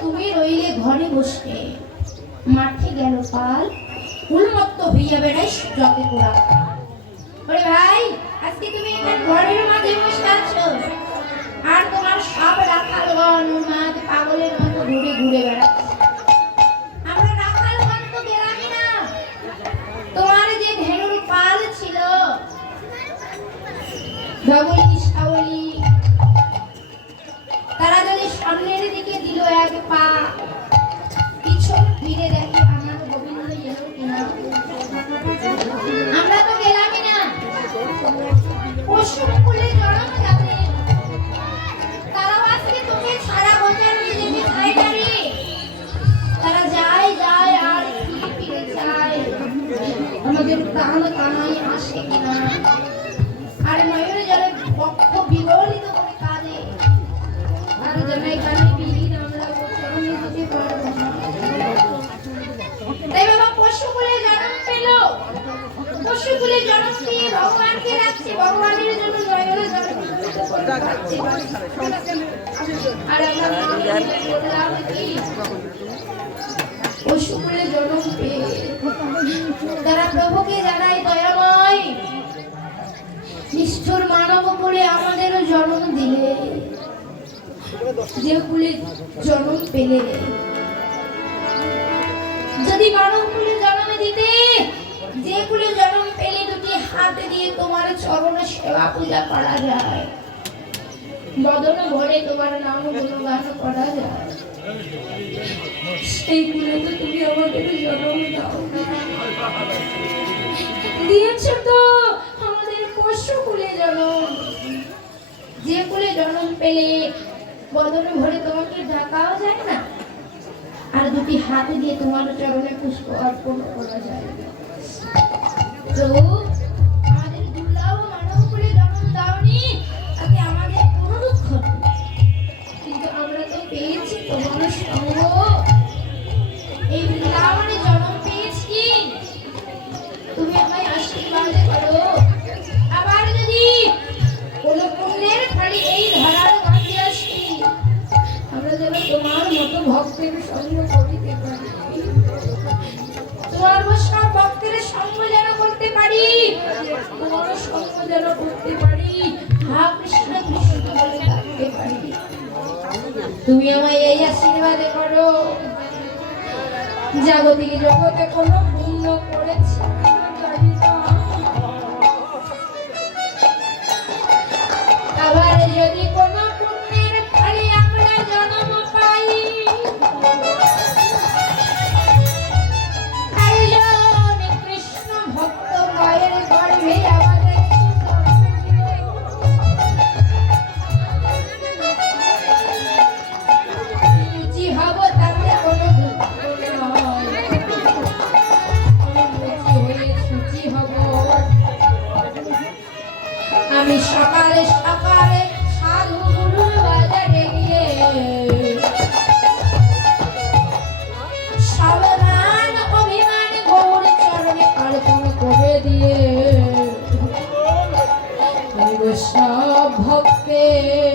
তুমি রইলে ঘরে বসে, মাঠে গেল পাল, উন্মত্ত হইয়া বেড়াই যতে পোড়া। ওরে ভাই, আজকে তুমি এখানে ঘরের মাঝে বসে আছো, আর তোমার সব রাখালগণ উন্মাদ পাগলের মতো ঘুরে ঘুরে বেড়াচ্ছে। আমরা রাখালগণ তো গেলামই না। তোমার যে ধেনুর পাল ছিল, ধবলি শাবলি, তারা যদি সামনের দিকে দিল এক পা, পিছন ফিরে দেখে আমার গোবিন্দ এলো কিনা। আমরা তো গেলামই না। পশুর কুলে জন্ম যাবে, তারাও আজকে তোকে সারা বছর নিজেকে খাই না রে। তারা যায় যায় আর ফিরে ফিরে যায় আমাদের প্রাণ কানাই আসে কিনা। আর নয়নে জলে পক্ষ বিগলিত করে কাঁদে, আর জানাই কানে বিহীন আমরা চরণে দিতে পারবো না। তাই বাবা পশুকুলে জন্ম পেল, পশুকুলে জন্ম দিয়ে ভগবানকে রাখছে, ভগবানের জন্য নয়নে জলে আর আমরা বললাম কি পশুকুলে জন্ম পেয়ে তারা প্রভুকে জানায়, দয়াময় নিষ্ঠুর মানব করে আমাদেরও জন্ম দিলে, যে কুলে জন্ম পেলে, যদি মানব কুলে জন্ম দিতে, যে কুলে জন্ম পেলে দুটি হাতে দিয়ে তোমার চরণ সেবা পূজা করা যায়, বদন ভরে তোমার নাম গুণগান করা যায়, সেই কুলে তো তুমি আমাদের জন্ম দাও না। দিয়েছ তো আমাদের পশু কুলে জন্ম, যে কুলে জন্ম পেলে বদন ভরে তোমাকে ঢাকাও যায় না, আর দুটি হাতে দিয়ে তোমার চরণে পুষ্প অর্পণ করা যায়। প্রভু, আমাদের দুর্লভ মানব কুলে জন্ম দাওনি, তাতে আমাদের কোনো দুঃখ নেই, কিন্তু আমরা তো পেয়েছি তোমার সঙ্গ। এই বৃন্দাবনে জন্ম পেয়েছি, তুমি আমায় আশীর্বাদ করো। আবার যদি কোনো পুণ্যের ফলে এই ধরার কাছে আসি, আমরা যেন তোমার মতো ভক্তের সঙ্গ করিতে পারি, তোমার সব ভক্তের সঙ্গ যেন করতে পারি, তোমার সঙ্গ যেন করতে পারি, হা কৃষ্ণ কৃষ্ণ বলে ডাকতে পারি। তুমি আমায় এই আশীর্বাদ করো। জাগতিক জগতে কোনো পুণ্য করেছি আবার যদি কোনো পুণ্যের ফলে আমরা জন্ম পাই, একজন কৃষ্ণ ভক্ত মায়ের গর্ভে আমাদের রুচি হব, তাতে কোনো দুঃখ নয়, হয়ে সুচি হব। আমি সকালে সকালে সাধু গুরুর বাজারে গিয়ে সাবধান অভিমান গৌর চরণে অর্পণ করে দিয়ে সব ভক্তের